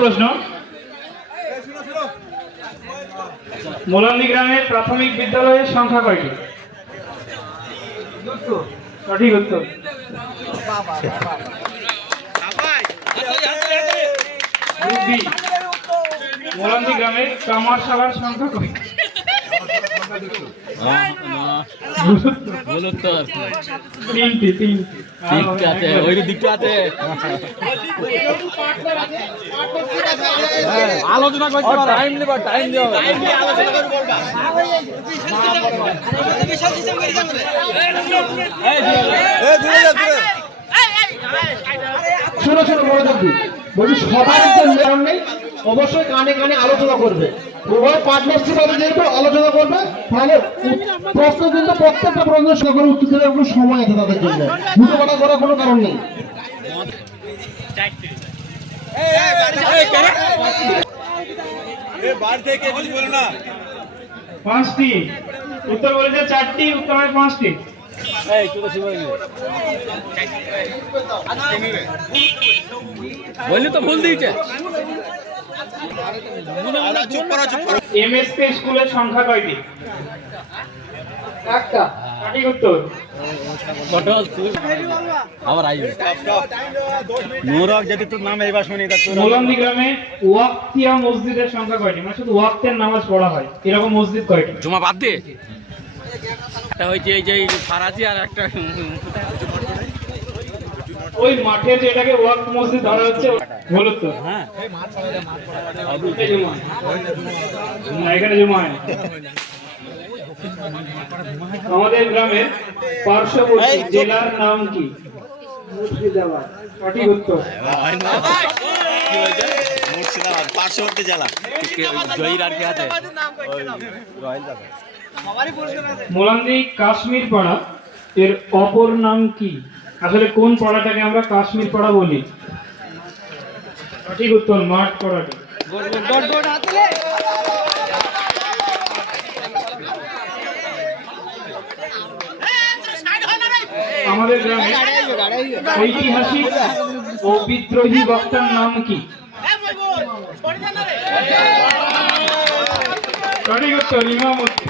প্রশ্ন, মোলান্দি গ্রামের প্রাথমিক বিদ্যালয়ের সংখ্যা কয়টি? সঠিক উত্তর। মোলান্দি গ্রামের কামারশালার সংখ্যা কয়টি? তিনটি। আলোচনা করতে পারো, টাইম নেবা, টাইম দেওয়া শোনো শোনো মনোযোগ দিই, বলছি সবার কারণ নেই, অবশ্যই কানে কানে আলোচনা করবে, উভয় পার্টনারশিপ ভাবে যেহেতু আলোচনা করবে, তাহলে প্রশ্ন কিন্তু প্রত্যেকটা প্রশ্নের সকল উত্তর দেওয়ার কোনো সময় আছে তাদের জন্য, দুটো কথা করার কোনো কারণ নেই। পাঁচটি উত্তর বলেছে, চারটি উত্তর হয় পাঁচটি। বললি তো ভুল দিয়েছে। এমএসকে স্কুলের সংখ্যা কয়টি? একটা। সঠিক উত্তর। মোলান্দি গ্রামে ওয়াক্তিয়া মসজিদের সংখ্যা কয়টি? মানে শুধু ওয়াক্তের নামাজ পড়া হয় এরকম মসজিদ কয়টি? জমা বাদ দিয়ে একটা হয়েছে এই যে ফারাজি, আর একটা ওই মাঠে যেটাকে ওয়াক্ত মসজিদ ধরা হচ্ছে ভুল উত্তর। হ্যাঁ, এখানে জমা হয়। আমাদের গ্রামের পার্শ্ববর্তী জেলার নাম কি? মুর্শিদাবাদ। সঠিক উত্তর। মুর্শিদাবাদ পার্শ্ববর্তী জেলা। জয়ীর আর কি আছে? মোলান্দি কাশ্মীর পাড়া এর অপর নাম কি? আসলে কোন পাড়াটাকে আমরা কাশ্মীর পাড়া বলি? সঠিক উত্তর, মাঠ পাড়াটি। আমাদের গ্রামে ঐতিহাসিক ও বিদ্রোহী বক্তার নাম কি? সঠিক উত্তর, ইমামতি।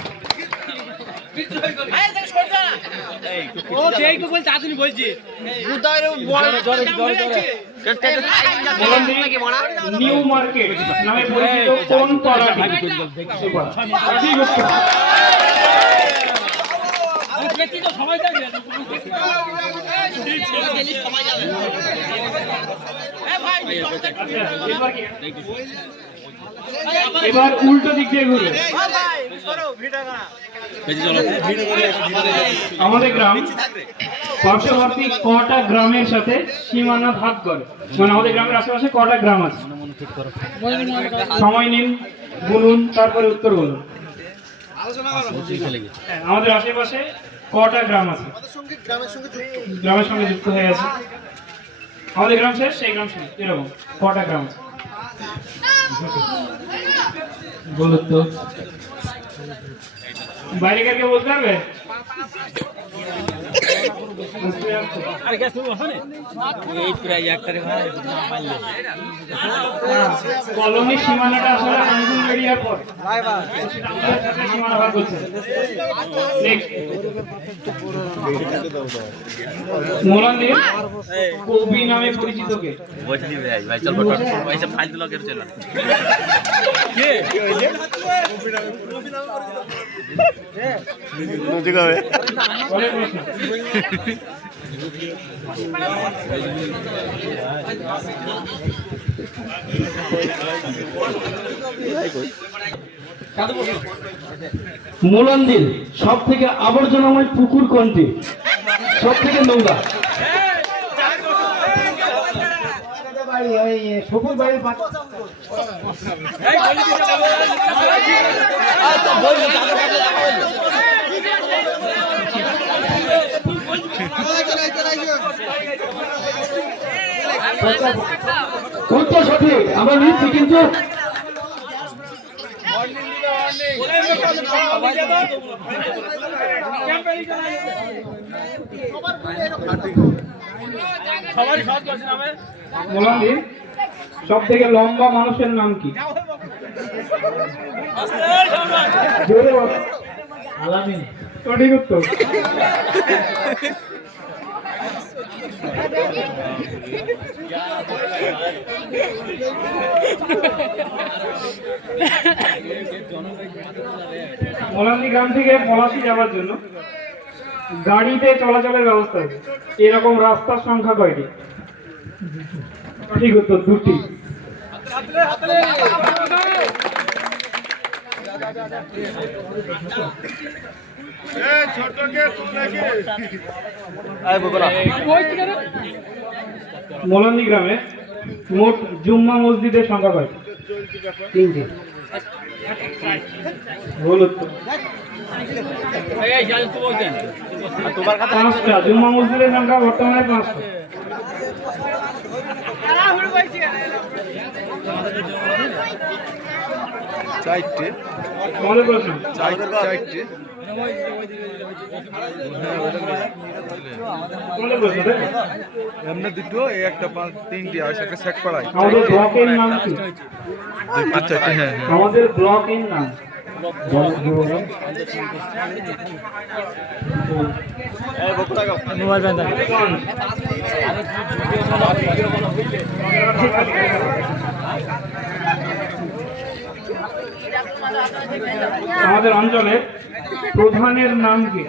নিউ মার্কেট নামে পরিচিত কোন পাড়াটি? সঠিক উত্তর। এবার উল্টো দিক দিয়ে ঘুরে। আমাদের গ্রাম পার্শ্ববর্তী কটা গ্রামের সাথে সীমানা ভাগ করে? মানে আমাদের গ্রামের আশেপাশে কটা গ্রাম আছে? সময় নিন, বলুন, তারপরে উত্তর বলুন। আমাদের আশেপাশে কটা গ্রাম আছে? গ্রামের সঙ্গে যুক্ত হয়ে আছে। আমাদের গ্রাম শেষ, সেই গ্রাম শেষ, এরকম কটা গ্রাম আছে? বলুন তো, বাইরে কারকে বলতে পারবে? কলোনির সীমানাটা আসলে আঙ্গুল এরিয়ার পর সীমানা ভাগ করছে। মোলান্দির কবি নামে পরিচিত কে? মোলান্দির সব থেকে আবর্জনাময় পুকুর কোনটি? সব থেকে নোংরা? সবুজ বাড়ির কোনটা সঠিক আমরা নিচ্ছি, কিন্তু সব থেকে লম্বা মানুষের নাম কি? জোরে বল। আলামিন। সঠিক উত্তর। মোলান্দি গ্রাম থেকে পলাশী যাওয়ার জন্য গাড়িতে চলাচলের ব্যবস্থা আছে, এরকম রাস্তার সংখ্যা কয়টি? সঠিক উত্তর 2টি। মোলান্দি গ্রামে মোট জুম্মা মসজিদের সংখ্যা কয়টি? 3টি। ভুল উত্তর। তোমার কাছে 5টা জুম্মা মসজিদের সংখ্যা বর্তমানে 5টা। চারটে আমাদের প্রশ্ন, চারটে আমাদের প্রশ্ন তাই তো? এমনি দুটো এই একটা তিনটে আর একটা সেট করাই আমাদের ব্লকের নাম কি? দুটো চারটে হ্যাঁ আমাদের ব্লকের নাম আমাদের অঞ্চলে প্রধানের নাম কি?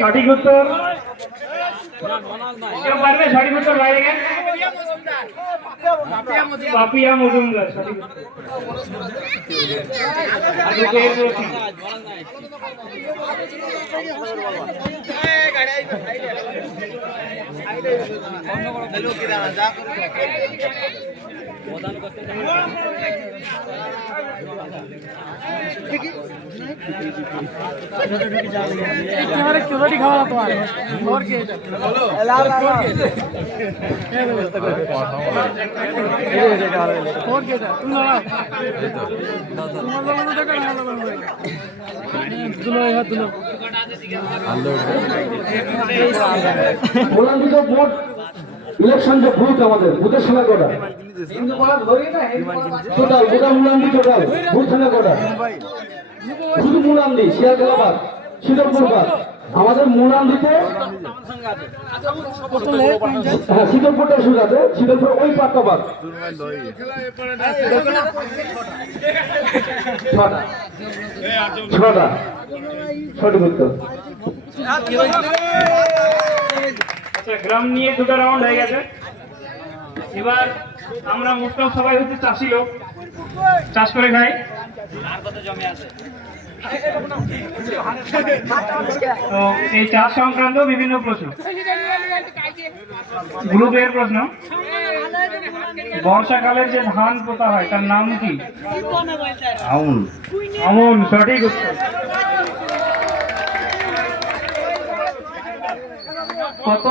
সঠিক উত্তর। কেউ পারবে সঠিক উত্তর বাইরে গেল? পাপিয়া মজুমদার সঠিক উত্তর। আজকে কে প্রশ্ন? মোলান্দি ভোট ইলেকশন যে বুথ আমাদের বুথের সময় কটা? টোটাল গোটা মুলান্দি টোটাল বুথ সময় কটা? শুধু মুলান্দি শিয়ালকলাবাদ শীতলপুরবাদ আমাদের মুলান্দিতে হ্যাঁ শীতলপুরটা শুরু আছে শীতলপুর ওই পাটটা বাদ ছটা সঠিক উত্তর। আচ্ছা, গ্রাম নিয়ে 2টা রাউন্ড হয়ে গেছে। এবার আমরা মোটামুটি সবাই হচ্ছে চাষি লোক, চাষ করে খাই। তো এই চাষ সংক্রান্ত বিভিন্ন প্রশ্ন। গ্রুপের প্রশ্ন, বর্ষাকালে যে ধান পোতা হয় তার নাম কি? আমন সঠিক উত্তর। কত